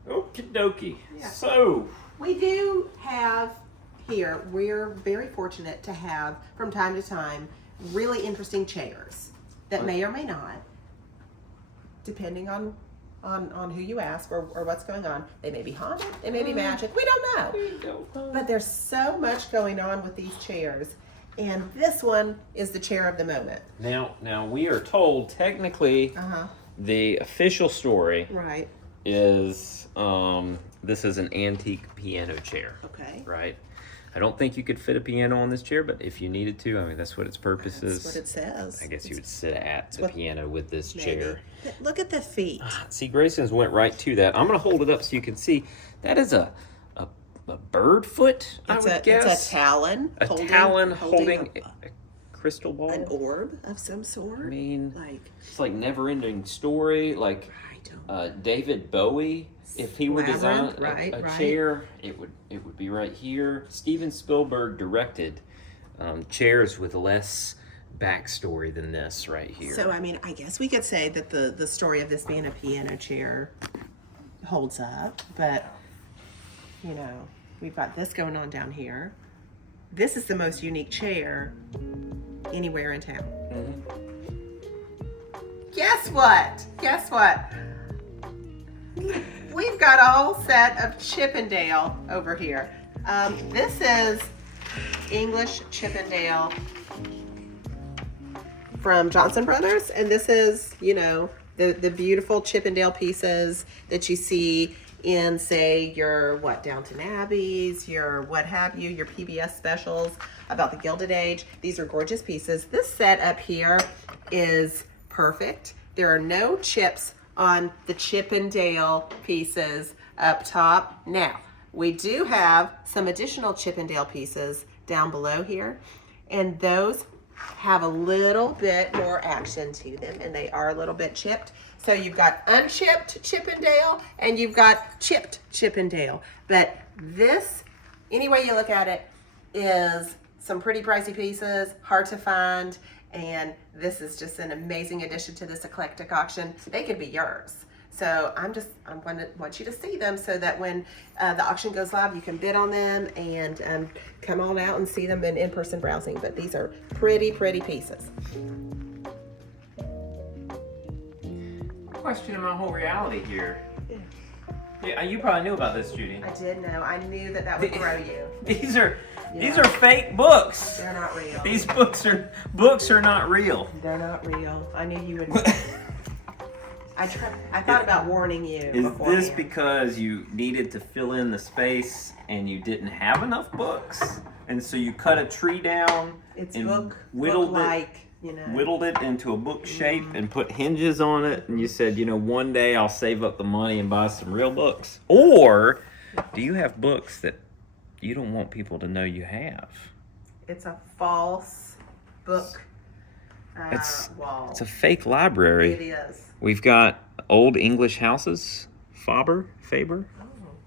Okie dokie. Yeah. So, We do have here, we're very fortunate to have, from time to time, really interesting chairs that may or may not, depending on who you ask or what's going on. They may be haunted, they may be magic, we don't know. there you go. But there's so much going on with these chairs, and this one is the chair of the moment. Now we are told technically the official story Right. is this is an antique piano chair. Okay. Right? I don't think you could fit a piano on this chair, but if you needed to, I mean, that's what its purpose That's is. what it says. I guess you would sit at the what- piano with this Maybe. chair. Look at the feet. See, Grayson's went right to that. I'm going to hold it up so you can see. That is a bird foot, I would guess. It's a talon. A talon holding a- a crystal ball. an orb of some sort. I mean, like, it's like never-ending story. Like I don't David Bowie, if he were designing Labyrinth, a right. chair, it would be right here. Steven Spielberg directed chairs with less backstory than this right here. So, I mean, I guess we could say that the story of this being a piano chair holds up, but, you know, we've got this going on down here. This is the most unique chair anywhere in town. Guess what? Guess what? We've got a whole set of Chippendale over here. This is English Chippendale from Johnson Brothers, and this is, you know, the beautiful Chippendale pieces that you see in, say, your Downton Abbeys, your what have you, your PBS specials about the Gilded Age. These are gorgeous pieces. This set up here is perfect. There are no chips on the Chippendale pieces up top. Now, we do have some additional Chippendale pieces down below here, and those have a little bit more action to them, and they are a little bit chipped. So you've got unchipped Chippendale and you've got chipped Chippendale. But this, any way you look at it, is some pretty pricey pieces, hard to find, and this is just an amazing addition to this eclectic auction. They could be yours. So I want you to see them so that when the auction goes live, you can bid on them and come on out and see them in in-person browsing. But these are pretty, pretty pieces. Questioning my whole reality here. Yeah, you probably knew about this, Judy. I did know. I knew that would grow you. These are fake books. They're not real. These books are not real. They're not real. I knew you would. I thought about warning you. Is this beforehand. because you needed to fill in the space and you didn't have enough books, and so you cut a tree down It's and whittled book-like, you know. whittled it into a book shape and put hinges on it, and you said, you know, one day I'll save up the money and buy some real books? Or do you have books that you don't want people to know you have? It's a false book wall. It's a fake library. It is. We've got old English houses, Faber,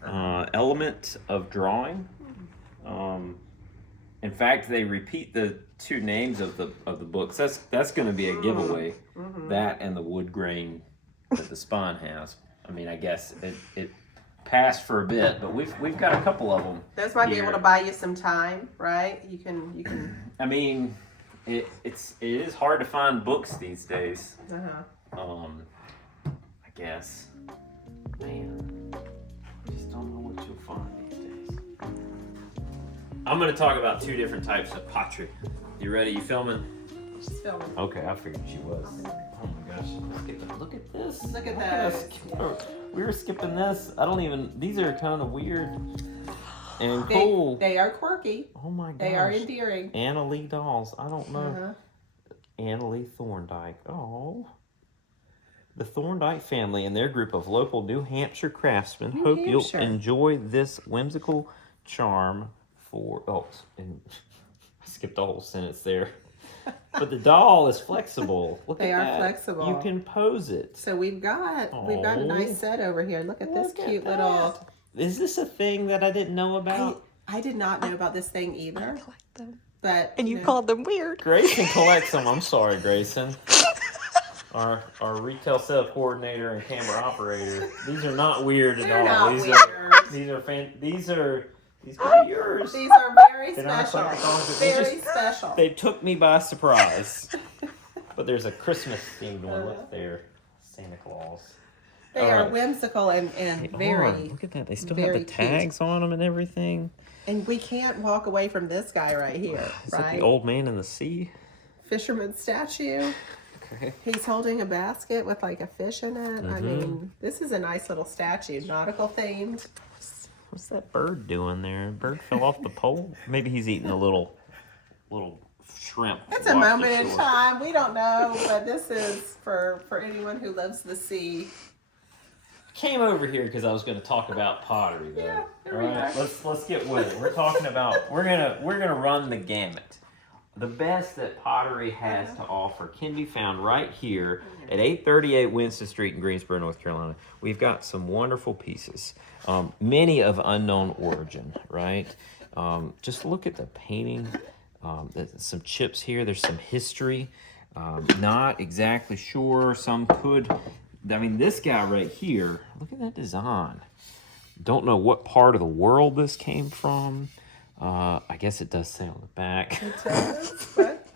Oh. element of drawing. In fact, they repeat the two names of the books. That's going to be a giveaway. That and the wood grain that the spine has. I mean, I guess pass for a bit, but we've got a couple of them. Those might be here. able to buy you some time, right? You can. I mean, it is hard to find books these days. I guess. Man, I just don't know what you'll find these days. I'm gonna talk about two different types of pottery. You ready? You filming? She's filming. Okay, I figured she was. Oh my gosh, look at this. Look at us those. skip- We were skipping this. I don't even. These are kind of weird and cool. They are quirky. Oh my gosh. They are endearing. Anna Lee dolls. I don't know. Anna Lee Thorndike. Oh. The Thorndike family and their group of local New Hampshire craftsmen hope you'll enjoy this whimsical charm for. Oh, and I skipped a whole sentence there. But the doll is flexible. Look They at are that. flexible. You can pose it. So we've got a nice set over here. Look at this Look at cute that. little. Is this a thing that I didn't know about? I did not know about this thing either. Collect them. But And you called them weird. Grayson collects them. I'm sorry, Grayson. Our retail sales coordinator and camera operator. These are not weird at They're all. not These weird. these could be yours. These are very They're not special. collectibles. They Very just- special. They took me by surprise. But there's a Christmas themed one. Look there, Santa Claus. They are whimsical and very. Look at that. They still very have the tags on them and everything. And we can't walk away from this guy right here, Is that right? the old man in the sea? Fisherman statue. Okay. He's holding a basket with like a fish in it. I mean, this is a nice little statue, nautical themed. What's that bird doing there? Bird fell off the pole. Maybe he's eating a little shrimp. It's a moment in time. We don't know, but this is for anyone who loves the sea. Came over here because I was going to talk about pottery, though. Yeah, there All we right, go. let's get with it. We're talking about we're gonna run the gamut. The best that pottery has to offer can be found right here at 838 Winston Street in Greensboro, North Carolina. We've got some wonderful pieces, many of unknown origin, right? Just look at the painting. There's some chips here. There's some history. Not exactly sure. Some could. I mean, this guy right here, look at that design. Don't know what part of the world this came from. I guess it does say on the back. It does, but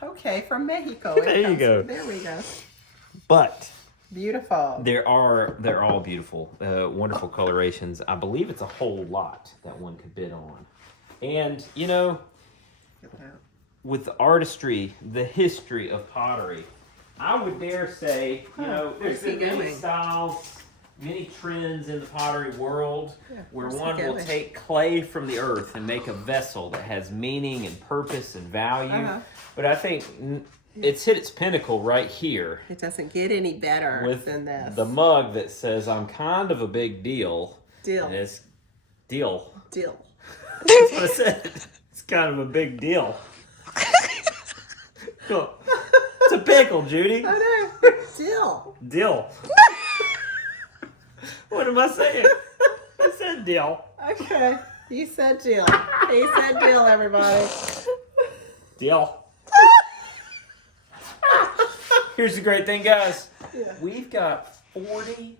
okay, from Mexico. There you go. There we go. But Beautiful. they're all beautiful, wonderful colorations. I believe it's a whole lot that one could bid on. And, you know, with the artistry, the history of pottery, I would dare say, you know, there's been many styles, many trends in the pottery world where one will take clay from the earth and make a vessel that has meaning and purpose and value. But I think it's hit its pinnacle right here. It doesn't get any better with than this. the mug that says, I'm kind of a big deal. Deal. And it's deal. Deal. That's what I said. It's kind of a big deal. Cool. It's a pickle, Judy. I know. Deal. Dill. What am I saying? I said dill. Okay. You said deal. He said deal, everybody. Dill. Here's the great thing, guys. We've got 48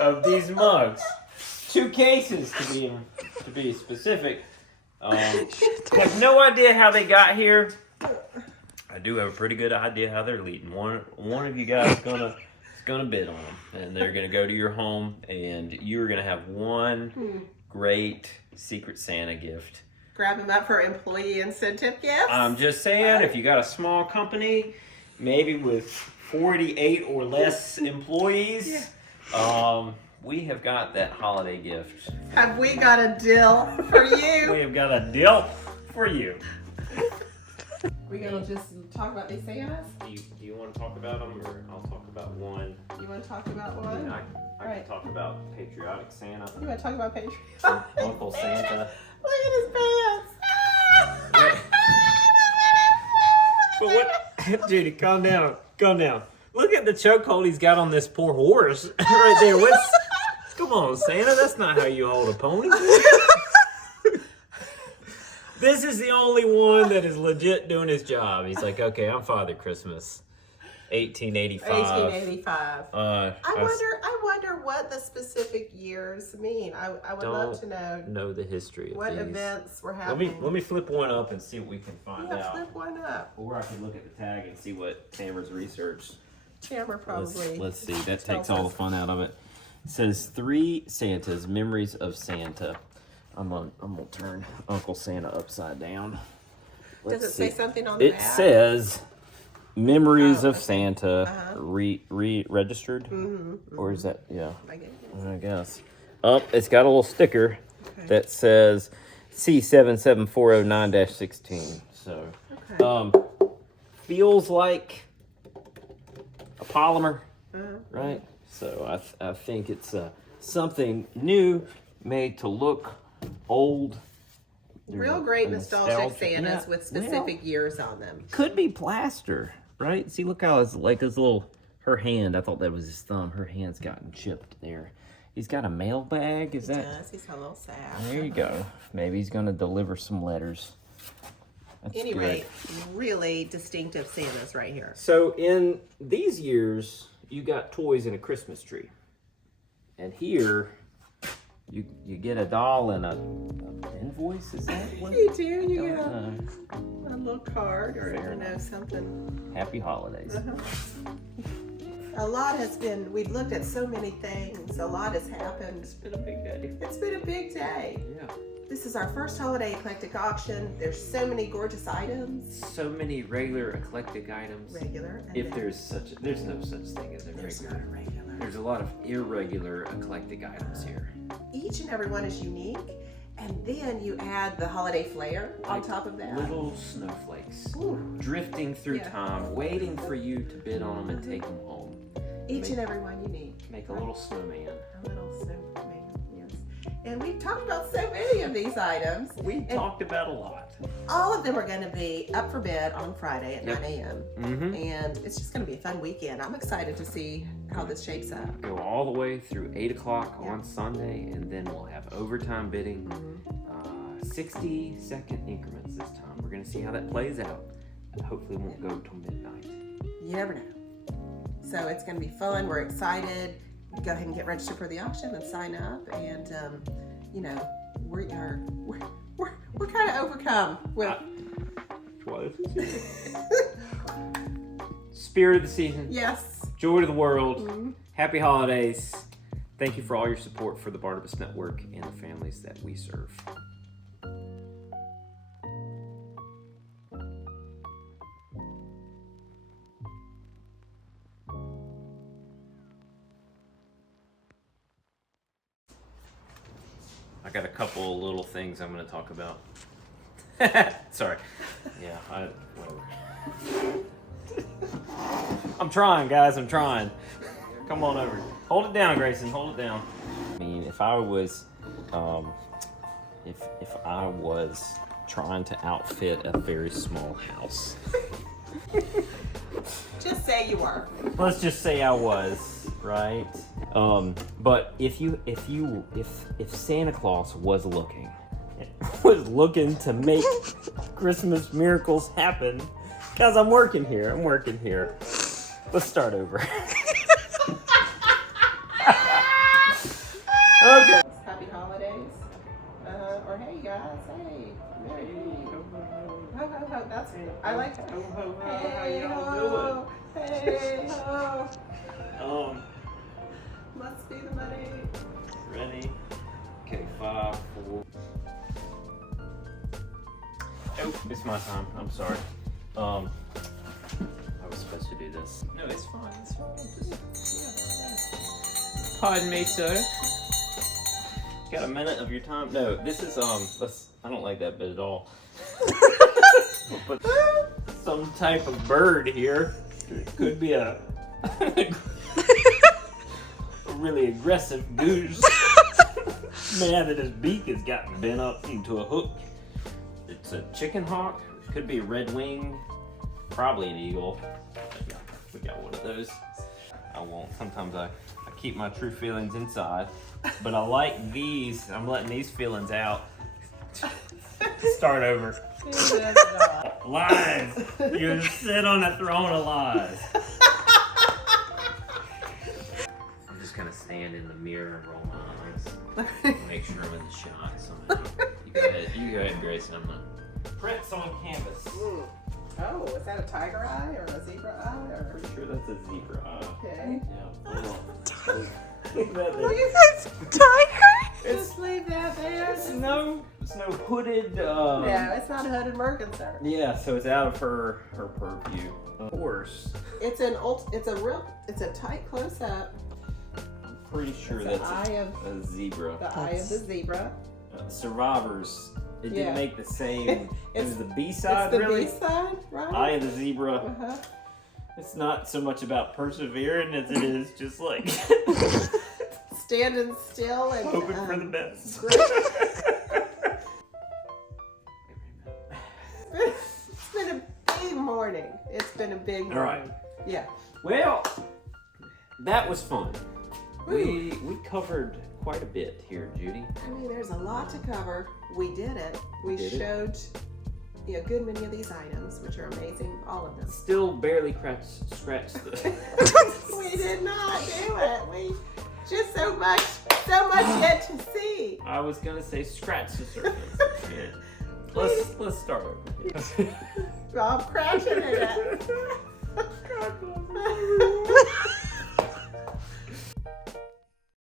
of these mugs. 2 cases to be specific. Have no idea how they got here. I do have a pretty good idea how they're leading. One of you guys is gonna bid on them, and they're gonna go to your home, and you're gonna have one great Secret Santa gift. Grab them up for employee incentive gifts. I'm just saying, if you got a small company, maybe with 48 or less employees, we have got that holiday gift. Have we got a deal for you? We have got a deal for you. We gonna just talk about these Santas? Do you want to talk about them, or I'll talk about one? You want to talk about one? I can talk about patriotic Santa, You want to talk about Patreon? Uncle Santa. Look at his pants. But what, Judy? Calm down. Look at the chokehold he's got on this poor horse right there. Come on, Santa. That's not how you hold a pony. This is the only one that is legit doing his job. He's like, okay, I'm Father Christmas, 1885. 1885. I I wonder what the specific years mean. I would love to know the history of what these. events were happening. Let me flip one up and see what we can find Yeah, out. flip one up. Or I can look at the tag and see what Tamara's researched. Tamara probably. Let's see. That tells takes all us. the fun out of it. It says 3 Santas, memories of Santa. I'm gonna turn Uncle Santa upside down. Does it say something on the It back? says memories of okay. Santa registered, or is that I guess. Oh, it's got a little sticker that says C77409-16. So, feels like a polymer, right? So I think it's something new, made to look old. Real great nostalgic Santas Yeah, with specific years on them. Could be plaster, right? See, look how it's like his little, her hand, I thought that was his thumb. Her hand's gotten chipped there. He's got a mail bag, is that? Yes, he's got a little sack. There you go. Maybe he's gonna deliver some letters. That's Any good. rate, really distinctive Santas right here. So in these years, you got toys and a Christmas tree. And here, you get a doll and a invoice, is that what? You do, you get a little card or something. Happy holidays. A lot has been, we've looked at so many things, a lot has happened. It's been a big day. It's been a big day. Yeah. This is our first holiday eclectic auction. There's so many gorgeous items. So many regular eclectic items. Regular. And If then there's no such thing as a there's regular. not a regular. There's a lot of irregular eclectic items here. Each and every one is unique. And then you add the holiday flair on top of that. Little snowflakes Ooh. drifting through Yeah. time, waiting for you to bid on them and take them home. Each and every one unique. Make a little snowman. A little snowman, yes. And we've talked about so many of these items. We talked about a lot. All of them are going to be up for bid on Friday at 9 a.m. Mm-hmm. And it's just going to be a fun weekend. I'm excited to see how this shapes up. Go all the way through 8 o'clock on Sunday, and then we'll have overtime bidding. 60-second increments this time. We're going to see how that plays out. Hopefully it won't go till midnight. You never know. So it's going to be fun. We're excited. Go ahead and get registered for the auction and sign up. And we're kind of overcome with Spirit of the season. yes. Joy to the world. Happy holidays. Thank you for all your support for the Barnabas Network and the families that we serve. I got a couple of little things I'm going to talk about. Sorry. Yeah, whatever. I'm trying, guys. I'm trying. Come on over. Hold it down, Grayson. Hold it down. I mean, if I was trying to outfit a very small house. Just say you are. Let's just say I was, right? But if Santa Claus was looking to make Christmas miracles happen, guys, I'm working here. Let's start over. Okay. Happy holidays. Or hey guys, hey. Ho ho ho, that's I like that. Ho ho ho, Hey, how y'all ho. Hey ho. doing? Must be the money. Ready? Okay, 5, 4. Oh, it's my time. I'm sorry. I was supposed to do this. No, it's fine. It's fine. Pardon me, sir. Got a minute of your time? No, this is I don't like that bit at all. We'll put some type of bird here. It could be a really aggressive goose. Man, that his beak has gotten bent up into a hook. It's a chicken hawk. Could be a red wing. Probably an eagle. We got one of those. I won't. Sometimes I keep my true feelings inside. But I like these. I'm letting these feelings out. Start over. Lies. You sit on a throne of lies. I'm just just kind of stand in the mirror and roll my eyes. Make sure I'm in the shot. So you go ahead, Grace. I'm gonna prints on canvas. Mm. Oh, is that a tiger eye or a zebra eye? Or... Pretty sure that's a zebra eye. Okay. Yeah. Hold on. Leave that Look there. at this tiger! It's Just leave that there. It's no hooded. No, it's not a hooded merganser. Yeah, so it's out of her purview. Of course, It's a tight close up. I'm pretty sure It's the that's eye of a zebra. the eye of the zebra. Survivors. It didn't Yeah. make the same. It It's- was the It's B-side, the really. B-side, right? Eye of the zebra. Uh-huh. It's not so much about persevering as it is just like Standing still and hoping for the best. It's been a big morning. It's been a big morning. All right. Yeah. Well, that was fun. We covered quite a bit here, Judy. I mean, there's a lot to cover. We did it. We did it. showed a good many of these items, which are amazing, all of them. Still barely scratched the. We did not do it. We just so much yet to see. I was gonna say scratch the surface. Yeah. Let's start over. I'm crashing it up. God bless.